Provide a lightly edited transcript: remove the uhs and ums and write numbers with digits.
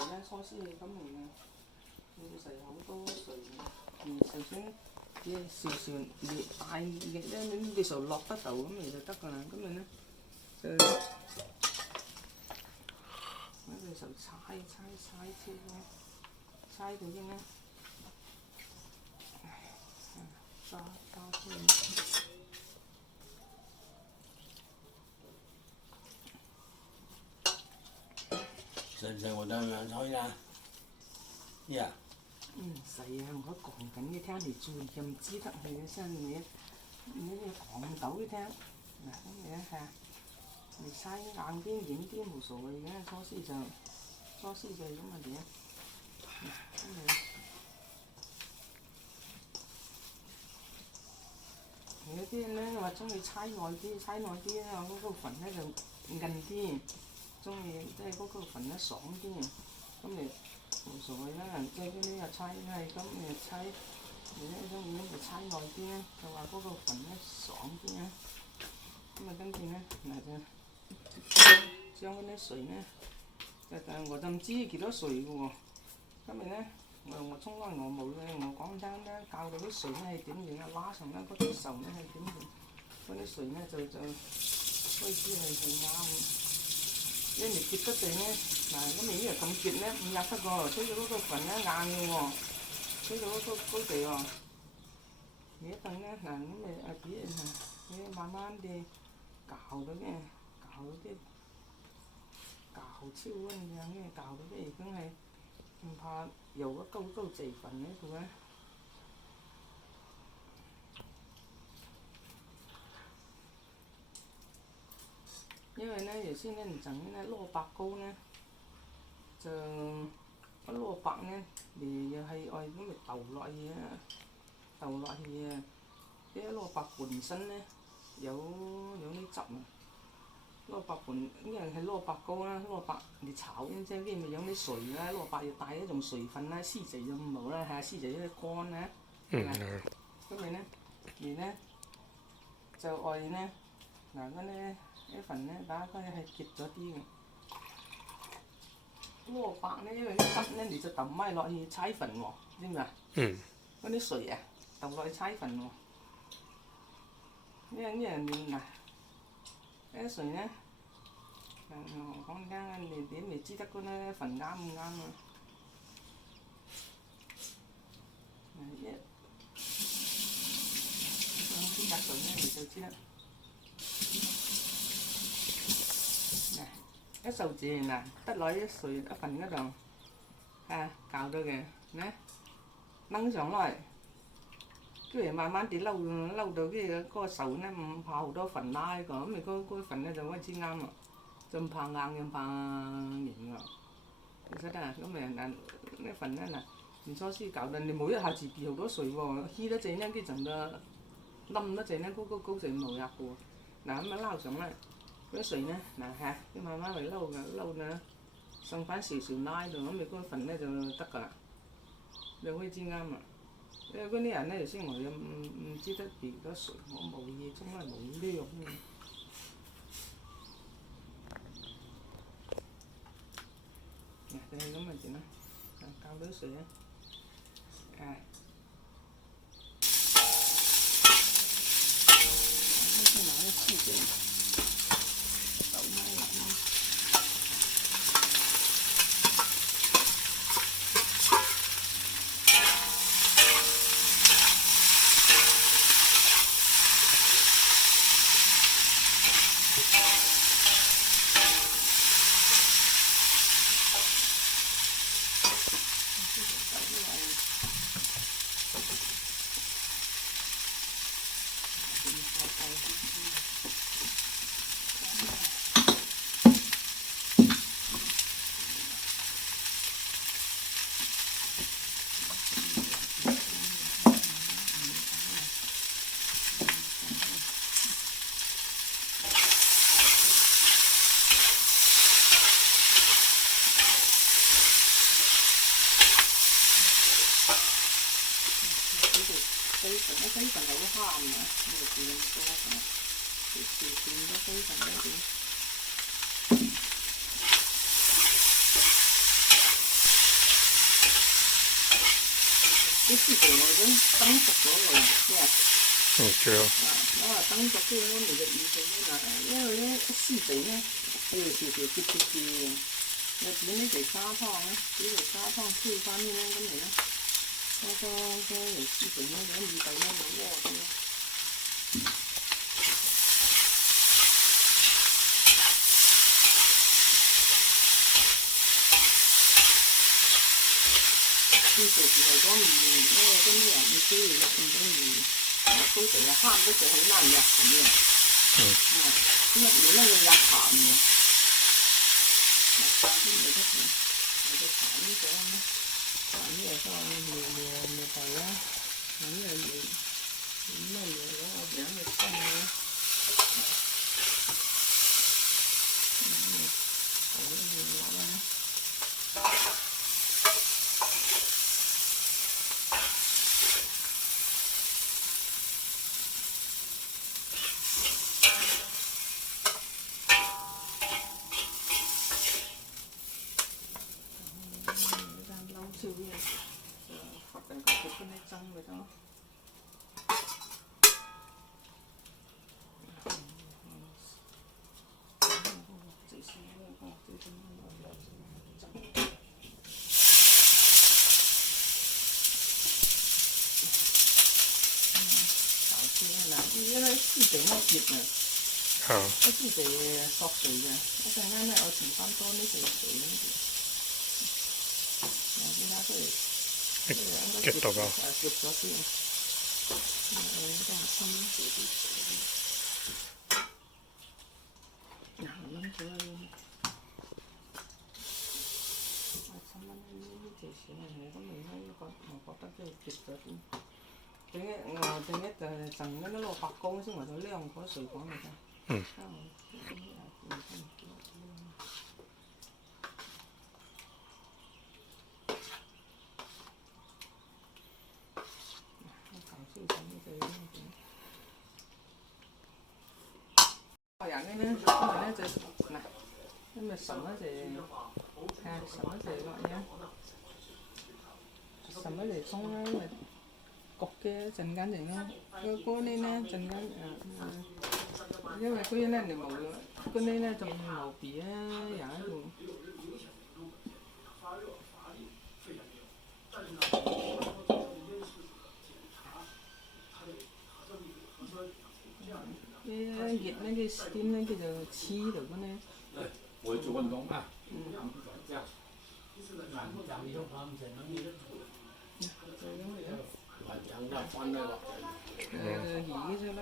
水咧，初時咁嚟啊，要食好多水嘅。就算只係少少熱大熱咧，你就落得到咁嚟就得㗎啦。咁咪咧就嗰陣時猜切咧，猜到啲咧，加添。使唔使我等兩菜啦？呀！使啊！我講緊你聽，你做又唔知得係真你講到你聽。嗱咁你咧係，你猜硬啲軟啲冇所謂嘅，初時就咁啊點？咁有啲人咧話中意猜耐啲咧，嗰個粉咧就韌啲，中意即係嗰個粉咧爽啲，咁你冇所謂啦。即係嗰啲又猜係咁，你又猜，你咧中意咧就猜耐啲咧，就話嗰個粉咧爽啲啊。咁啊跟住咧，嗱就將嗰啲水咧，我就唔知幾多水嘅喎。咁咪咧，我從來我冇咧，我講聽咧教到啲水咧係點樣啊，拉上咧嗰啲手咧係點樣，嗰啲水咧就開始係啱。因為結得滯咧，嗱咁你依個咁結咧唔入得個，吹到嗰個粉咧硬嘅喎，吹到嗰個高地喎。你一等咧，嗱咁咪啲你慢慢地搞到嘅，搞到啲搞超溫樣嘅，搞到啲已經係唔怕有個高滯粉喺度咧。因為咧，原先咧唔整咧蘿蔔糕咧，就個蘿蔔咧，你又係愛咁咪豆落去啊，啲蘿蔔本身咧有啲汁啊，蘿蔔本因為係蘿蔔糕啦，蘿蔔你炒嗰陣咪有啲水啦，蘿蔔又帶一種水分啦，絲仔就冇啦，係絲仔有啲乾啦，係咪？咁咪咧，而咧就愛咧嗱嗰啲。一份咧，打開係結咗啲嘅蘿蔔咧，因為啲汁咧，你就揼埋落去搓粉喎，知唔知啊？嗰啲水啊，揼落去搓粉喎。呢人嗱，啲水咧，我講聽你點未知得嗰啲粉啱唔啱啊？先夾水咧，你就知啦。一手指嗱，得攞啲水一份嗰度，搞到嘅，咧掹上來，跟住慢慢地撈到嗰個手咧唔怕好多粉拉個，咁咪嗰粉咧就開始啱啦，就唔怕硬又唔怕軟啊，你識得啊？咁咪嗱呢份咧嗱，你初時搞到你冇一下子變好多水喎，稀得滯咧，啲陣個冧得滯咧，嗰個水冇入嘅喎，嗱咁啊撈上來。嗰水咧，嗱嚇，你慢慢嚟撈㗎，撈咧剩翻少少奶度，咁你嗰份咧就得㗎啦，你可以知啱啦。因為嗰啲人咧，頭先我又唔知得幾多水，我冇嘢，從來冇呢樣嘢。嗱，就係咁咪點啦，搞到水咧，先拿啲絲先。雞粉好鹹啊，冇咁多啊，少多雞粉一啲。cái xì dầu nó cũng tăng熟咗嚟嘅。OK 啊，我話等熟啲咧，你就意思咧嗱，因為咧絲地咧，條結嘅，你點呢條砂湯咧，呢條砂湯推翻啲咧，咁嚟咧，嗰條絲地咧，咁意地咧冇鍋啲。啲時候嗰面咧，嗰啲人唔中意入咁多面，都成日慳嗰隻好難入咁樣。咁入面咧要入鹹嘅，啲嘢都係我哋炒呢種咧，炒呢個都料係啦，咁又料咁啊料攞個名嚟分嘅，好料啦。少嘢，就發定個盤嚟蒸咪得咯。因為絲地乜熱啊，啲絲地索水嘅，一陣間咧我填翻多呢條水跟住，其他都係激到㗎，熱咗先，都係深啲啲水，嗱諗住10蚊呢條水係都未呢個，我覺得都係熱咗啲。整一就陣嗰啲蘿蔔乾先，或者晾嗰水果嚟㗎。人嘅咧，因為咧就嗱，因為神咧就係神咧就落嘢，神咧就沖咧，因為焗嘅陣間嚟咯。嗰啲咧陣間因為嗰啲咧你冇嗰啲咧就冇皮啊，有一度。熱呢個 steam 咧，佢就黐到嗰啲。我做運動啊。晚上要翻來落。熱嘅出嚟。